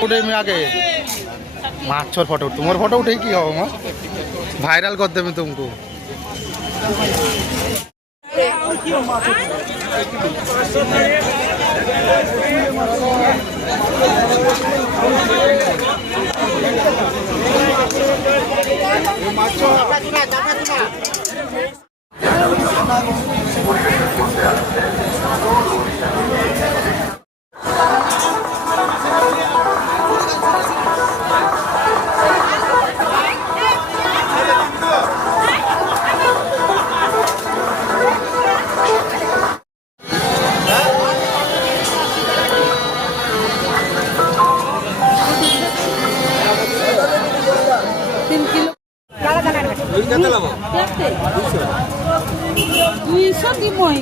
উঠে আগে। মাছর ফটো তোমার ফটো উঠে কি হবে, মা? ভাইরাল কর দেবে তুমি মাছ দুইশো কি মই?